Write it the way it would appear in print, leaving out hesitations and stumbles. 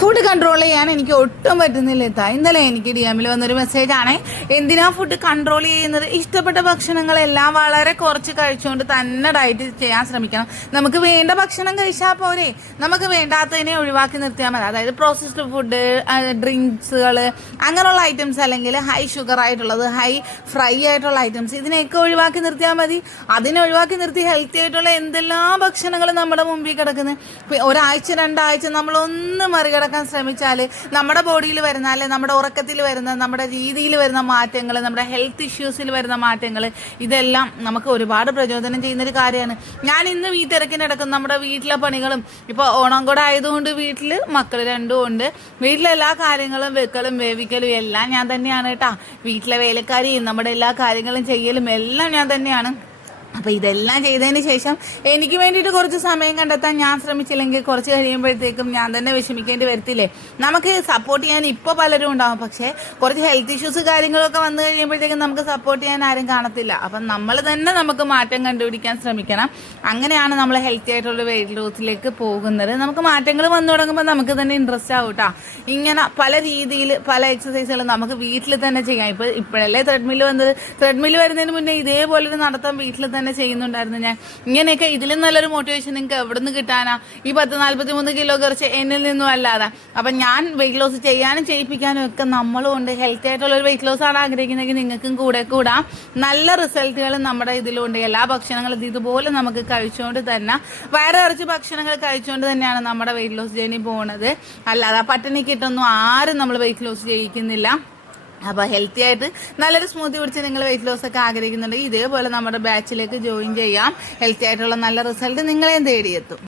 Food control ചെയ്യാൻ എനിക്ക് ഒട്ടും പറ്റുന്നില്ല. ഇന്നലെ എനിക്ക് DM-ൽ വന്നൊരു മെസ്സേജാണ്, എന്തിനാ ഫുഡ് കൺട്രോൾ ചെയ്യുന്നത്? ഇഷ്ടപ്പെട്ട ഭക്ഷണങ്ങളെല്ലാം വളരെ കുറച്ച് കഴിച്ചുകൊണ്ട് തന്നെ ഡയറ്റ് ചെയ്യാൻ ശ്രമിക്കണം. നമുക്ക് വേണ്ട ഭക്ഷണം കഴിച്ചാൽ പോരെ, നമുക്ക് വേണ്ടാത്തതിനെ ഒഴിവാക്കി നിർത്തിയാൽ മതി. അതായത് പ്രോസസ്ഡ് ഫുഡ്, ഡ്രിങ്ക്സുകൾ, അങ്ങനെയുള്ള ഐറ്റംസ്, അല്ലെങ്കിൽ ഹൈ ഷുഗർ ആയിട്ടുള്ളത്, ഹൈ ഫ്രൈ ആയിട്ടുള്ള ഐറ്റംസ്, ഇതിനെയൊക്കെ ഒഴിവാക്കി നിർത്തിയാൽ മതി. അതിനെ ഒഴിവാക്കി നിർത്തി ഹെൽത്തി ആയിട്ടുള്ള എന്തെല്ലാം ഭക്ഷണങ്ങൾ നമ്മുടെ മുമ്പിൽ കിടക്കുന്നത്. ഒരാഴ്ച 2 ആഴ്ച നമ്മളൊന്ന് മറികടക്കാൻ ശ്രമിച്ചാൽ നമ്മുടെ ബോഡിയിൽ വരുന്ന, അല്ലെ നമ്മുടെ ഉറക്കത്തിൽ വരുന്ന, നമ്മുടെ രീതിയിൽ വരുന്ന മാറ്റങ്ങൾ, നമ്മുടെ ഹെൽത്ത് ഇഷ്യൂസിൽ വരുന്ന മാറ്റങ്ങൾ, ഇതെല്ലാം നമുക്ക് ഒരുപാട് പ്രചോദനം ചെയ്യുന്നൊരു കാര്യമാണ്. ഞാൻ ഇന്ന് ഈ തിരക്കിനിടക്കും നമ്മുടെ വീട്ടിലെ പണികളും, ഇപ്പോൾ ഓണം കൂടെ ആയതുകൊണ്ട് വീട്ടിൽ മക്കൾ 2 ഉണ്ട്. വീട്ടിലെ എല്ലാ കാര്യങ്ങളും വെക്കലും വേവിക്കലും എല്ലാം ഞാൻ തന്നെയാണ് കേട്ടാ. വീട്ടിലെ വേലക്കാരിയും നമ്മുടെ എല്ലാ കാര്യങ്ങളും ചെയ്യലും എല്ലാം ഞാൻ തന്നെയാണ്. അപ്പോൾ ഇതെല്ലാം ചെയ്തതിന് ശേഷം എനിക്ക് വേണ്ടിയിട്ട് കുറച്ച് സമയം കണ്ടെത്താൻ ഞാൻ ശ്രമിച്ചില്ലെങ്കിൽ കുറച്ച് കഴിയുമ്പോഴത്തേക്കും ഞാൻ തന്നെ വിഷമിക്കേണ്ടി വരത്തില്ലേ. നമുക്ക് സപ്പോർട്ട് ചെയ്യാൻ ഇപ്പോൾ പലരും ഉണ്ടാവും, പക്ഷേ കുറച്ച് ഹെൽത്ത് ഇഷ്യൂസ് കാര്യങ്ങളൊക്കെ വന്നു കഴിയുമ്പോഴത്തേക്കും നമുക്ക് സപ്പോർട്ട് ചെയ്യാൻ ആരും കാണത്തില്ല. അപ്പം നമ്മൾ തന്നെ നമുക്ക് മാറ്റം കണ്ടുപിടിക്കാൻ ശ്രമിക്കണം. അങ്ങനെയാണ് നമ്മൾ ഹെൽത്തി ആയിട്ടുള്ള വെയിറ്റ് ലോസിലേക്ക് പോകുന്നത്. നമുക്ക് മാറ്റങ്ങൾ വന്നു തുടങ്ങുമ്പോൾ നമുക്ക് തന്നെ ഇൻട്രസ്റ്റ് ആവും കേട്ടോ. ഇങ്ങനെ പല രീതിയിൽ പല എക്സസൈസുകളും നമുക്ക് വീട്ടിൽ തന്നെ ചെയ്യാം. ഇപ്പോഴല്ലേ ത്രെഡ്മില്ല് വന്നത്. ത്രെഡ്മില്ല് വരുന്നതിന് മുന്നേ ഇതേപോലൊരു നടത്തം വീട്ടിൽ തന്നെ ചെയ്യുന്നുണ്ടായിരുന്നു ഞാൻ. ഇങ്ങനെയൊക്കെ ഇതിലും നല്ലൊരു മോട്ടിവേഷൻ നിങ്ങൾക്ക് എവിടെ നിന്ന് കിട്ടാനാ? ഈ 43 കിലോ കുറച്ച് എന്നിൽ നിന്നും അല്ലാതെ. അപ്പം ഞാൻ വെയിറ്റ് ലോസ് ചെയ്യാനും ചെയ്യിപ്പിക്കാനും ഒക്കെ നമ്മളും ഉണ്ട്. ഹെൽത്തി ആയിട്ടുള്ള ഒരു വെയിറ്റ് ലോസ് ആണ് ആഗ്രഹിക്കുന്നതെങ്കിൽ നിങ്ങൾക്കും കൂടാം. നല്ല റിസൾട്ടുകൾ നമ്മുടെ ഇതിലുണ്ട്. എല്ലാ ഭക്ഷണങ്ങളും ഇതുപോലെ നമുക്ക് കഴിച്ചുകൊണ്ട് തന്നെ, വയറ് നിറച്ച് ഭക്ഷണങ്ങൾ കഴിച്ചുകൊണ്ട് തന്നെയാണ് നമ്മുടെ വെയിറ്റ് ലോസ് ജേർണി പോകുന്നത്. അല്ലാതെ പട്ടിണി കിട്ടൊന്നും ആരും നമ്മൾ വെയിറ്റ് ലോസ് ചെയ്യിക്കുന്നില്ല. അപ്പോൾ ഹെൽത്തി ആയിട്ട് നല്ലൊരു സ്മൂത്തി കുടിച്ച് നിങ്ങൾ വെയിറ്റ് ലോസ് ഒക്കെ ആഗ്രഹിക്കുന്നുണ്ടെങ്കിൽ ഇതേപോലെ നമ്മുടെ ബാച്ചിലേക്ക് ജോയിൻ ചെയ്യാം. ഹെൽത്തി ആയിട്ടുള്ള നല്ല റിസൾട്ട് നിങ്ങളെയും തേടിയെത്തും.